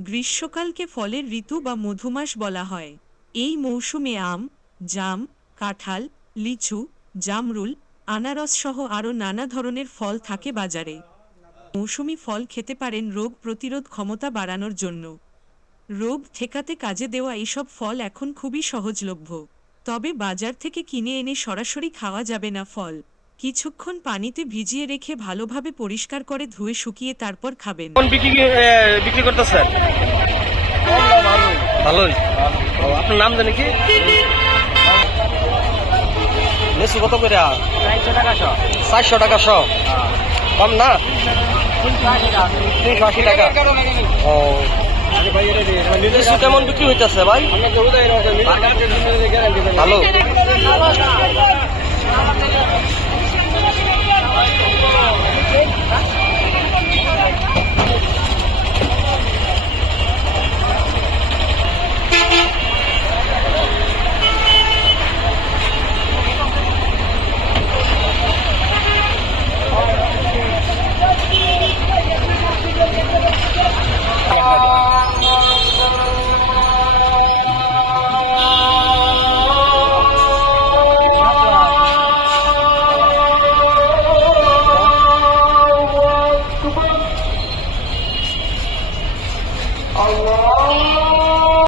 গ্রীষ্মকালকে ফলের ঋতু বা মধুমাস বলা হয়। এই মৌসুমে আম, জাম, কাঁঠাল, লিচু, জামরুল, আনারস সহ আরও নানা ধরনের ফল থাকে বাজারে। মৌসুমি ফল খেতে পারেন রোগ প্রতিরোধ ক্ষমতা বাড়ানোর জন্য। রোগ ঠেকাতে কাজে দেওয়া এসব ফল এখন খুবই সহজলভ্য। তবে বাজার থেকে কিনে এনে সরাসরি খাওয়া যাবে না ফল। কিছুক্ষণ পানিতে ভিজিয়ে রেখে ভালোভাবে পরিষ্কার করে ধুয়ে শুকিয়ে তারপর খাবেন। বিক্রি বিক্রি ভালোই। আপনার নাম জানি কি? লিচু কত করে? চারশো টাকা শ কম না? তিনশো আশি টাকা। ও। কেমন বিক্রি হইতেছে ভাই? ভালো। Allah.